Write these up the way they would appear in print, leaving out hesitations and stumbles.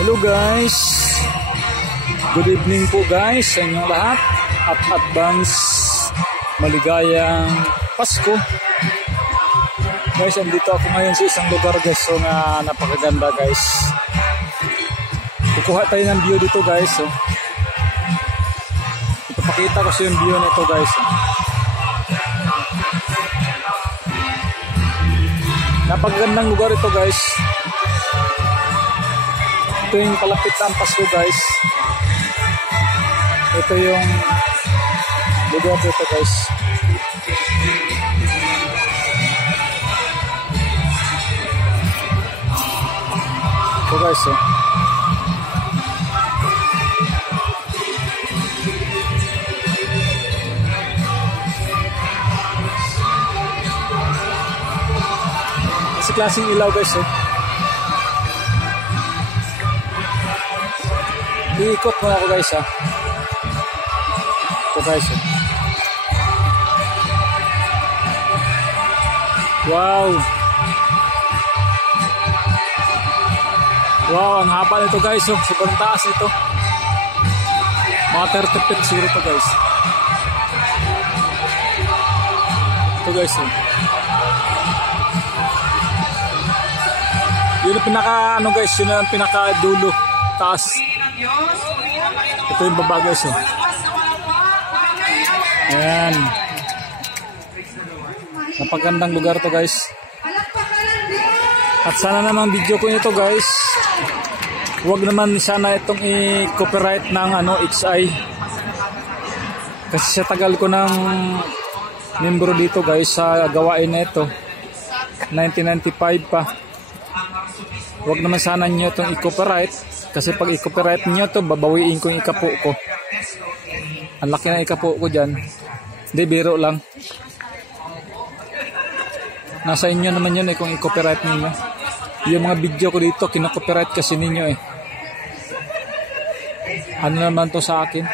Hello guys, good evening po guys sa inyong lahat at advance maligayang Pasko. Guys, andito ako ngayon sa isang lugar guys, so na napakaganda guys. Kukuha tayo ng view dito guys. So ipapakita ko sa yung view nito guys. Napakagandang lugar ito guys. Ito yung palapit sa Pasko guys. Ito yung lugar dito guys. Ito guys Kasi klaseng ilaw guys Iikot mo ako guys Ito guys Wow, ang haba nito guys. Sobrang taas ito. Mga 30 feet siguro ito guys. Ito guys Yun ang pinaka guys, yun ang pinaka dulo, taas. Ito yung baba guys Ayan. Napagandang lugar to guys. At sana naman video ko nito guys, huwag naman sana itong i-copyright ng XI. Kasi sa tagal ko ng membro dito guys sa gawain na ito, 1995 pa. Huwag naman sana nyo itong i-copyright. Kasi pag i-copyright nyo ito, babawiin ko yung ikapo ko. Ang laki na ikapo ko dyan. Hindi, biro lang. Nasa inyo naman yun kung i-copyright ninyo. Yung mga video ko dito, kinakopyright kasi ninyo Ano naman to sa akin?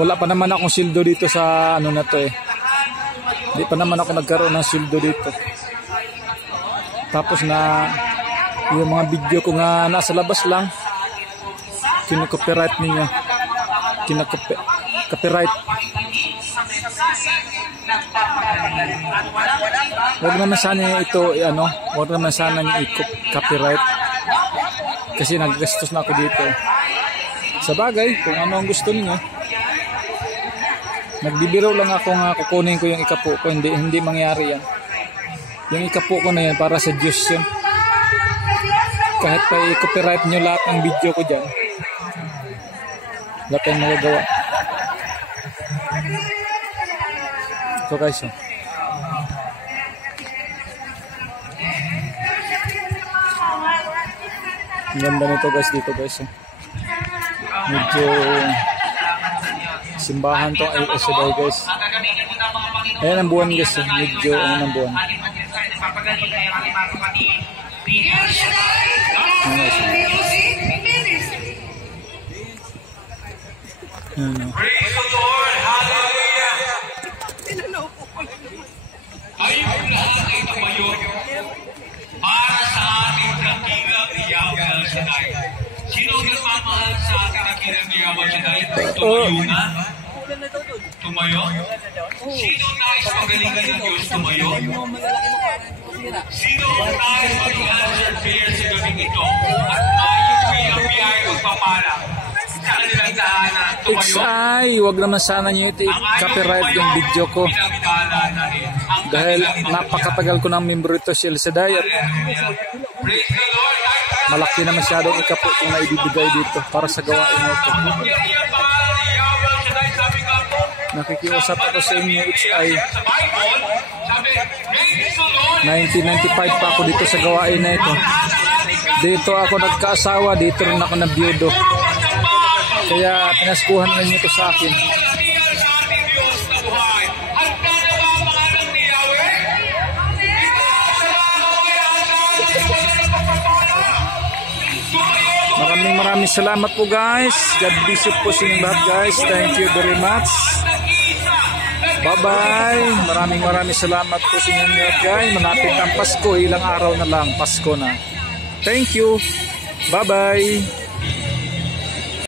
Wala pa naman akong sildo dito sa na to Hindi pa naman ako nagkaroon ng sildo dito. Tapos na yung mga video ko nga nasa labas lang, kinakopyright ninyo. Copyright. Huwag naman sana ito huwag naman sana i-copyright. Kasi naggastos na ako dito. Sa bagay, kung ano ang gusto niyo. Nagbibiro lang ako nga kukunin ko yung ikapo ko, hindi mangyari yan. Yung ikapo ko na yan para sa Diyos yun. Kahit pa i-copyright nyo lahat ng video ko dyan, wala tayong magagawa. So guys ang ganda nito guys dito guys medyo simbahan to ay guys. Ayan ang buwan guys medyo ang buwan. Praise the Lord, hallelujah. Ayun lahat ay tumayo para sa ating dakilang Yahweh El Shaddai. Sino nagmamahal sa ating dakilang Yahweh El Shaddai? Tumayo na? Tumayo? Sino nais magalingan ng Diyos tumayo? Sino nais maging answered prayer sa gabing ito? At yung biyay magpapala sa kanilang tahanan tumayo? XI, wag naman sana nyo i-copyright yung video ko. Dahil napakatagal ko ng membro ito si El Shaddai at malaki na masyadong ikapo kung naibibigay dito para sa gawain ito. Nakikiusap ako sa inyo XI. 1995 pa ako dito sa gawain na ito. Dito ako nagkaasawa, dito rin ako nabiyudo. Kaya pinaskuhan na niyo ito sa akin. Maraming salamat po guys. God bless you po sa inyong lahat guys. Thank you very much. Bye-bye. Maraming salamat po sa inyong lahat guys. Malapit ang Pasko. Ilang araw na lang. Pasko na. Thank you. Bye-bye.